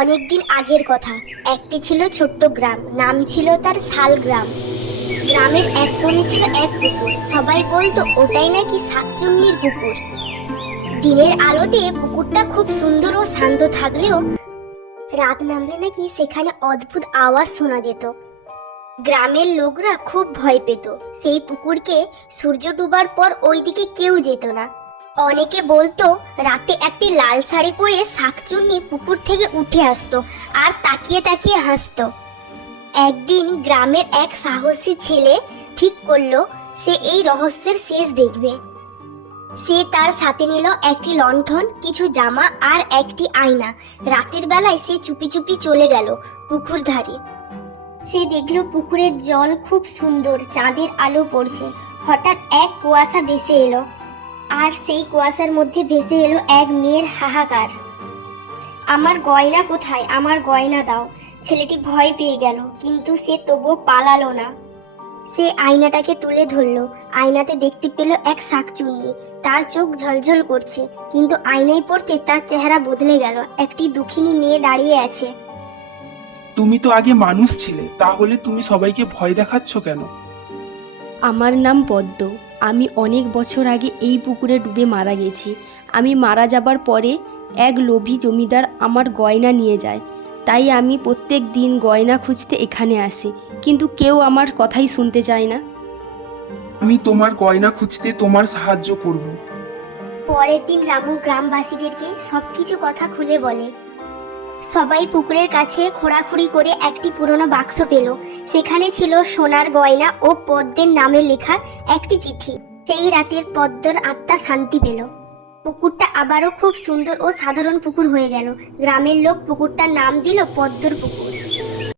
অনেকদিন আগের কথা। একটি ছিল ছোট্ট গ্রাম, নাম ছিল তার শালগ্রাম। গ্রামের এক কোণে ছিল এক পুকুর। সবাই বলতো ওটাই নাকি শাকচুন্নির পুকুর। দিনের আলোতে পুকুরটা খুব সুন্দর ও শান্ত থাকলেও রাত নামলে নাকি সেখানে অদ্ভুত আওয়াজ শোনা যেত। গ্রামের লোকরা খুব ভয় পেত। সেই পুকুরকে সূর্য ডুবার পর ওইদিকে কেউ যেত না। অনেকে বলতো রাতে একটি লাল শাড়ি পরে শাকচুন্নি পুকুর থেকে উঠে আসতো আর তাকিয়ে তাকিয়ে হাসতো। একদিন গ্রামের এক সাহসী ছেলে ঠিক করলো সে এই রহস্যের শেষ দেখবে। সে তার সাথে নিল একটি লণ্ঠন, কিছু জামা আর একটি আয়না। রাতের বেলায় সে চুপি চুপি চলে গেল পুকুর ধারে। সে দেখলো পুকুরের জল খুব সুন্দর, চাঁদের আলো পড়ছে। হঠাৎ এক কুয়াশা ভেসে এলো, আর সেই কুয়াশার মধ্যে ভেসে এলো এক মেয়ের হাহাকার। আমার গয়না কোথায়, আমার গয়না দাও। ছেলেটি ভয় পেয়ে গেল, কিন্তু সে তবুও পালালো না। সে আয়নাটাকে তুলে ধরলো। আয়নাতে দেখতে পেল এক শাকচুন্নি। তার চোখ ঝলঝল করছে, কিন্তু আয়নায় পড়তে তার চেহারা বদলে গেল। একটি দুঃখিনী মেয়ে দাঁড়িয়ে আছে। তুমি তো আগে মানুষ ছিলে, তাহলে তুমি সবাইকে ভয় দেখাচ্ছ কেন? আমার নাম পদ্ম। আমি অনেক বছর আগে এই পুকুরে ডুবে মারা গেছি। আমি মারা যাবার পরে এক লোভী জমিদার আমার গয়না নিয়ে যায়। তাই আমি প্রত্যেক দিন গয়না খুঁজতে এখানে আসি, কিন্তু কেউ আমার কথাই শুনতে চায় না। আমি তোমার গয়না খুঁজতে তোমার সাহায্য করব। পরের দিন রামু গ্রামবাসীদেরকে সবকিছু কথা খুলে বলে। সবাই পুকুরের কাছে খোঁড়াখুড়ি করে একটি পুরনো বাক্স পেল। সেখানে ছিল সোনার গয়না ও পদ্মের নামে লেখা একটি চিঠি। সেই রাতের পদ্মর আত্মা শান্তি পেল। পুকুরটা আবারও খুব সুন্দর ও সাধারণ পুকুর হয়ে গেল। গ্রামের লোক পুকুরটার নাম দিল পদ্মর পুকুর।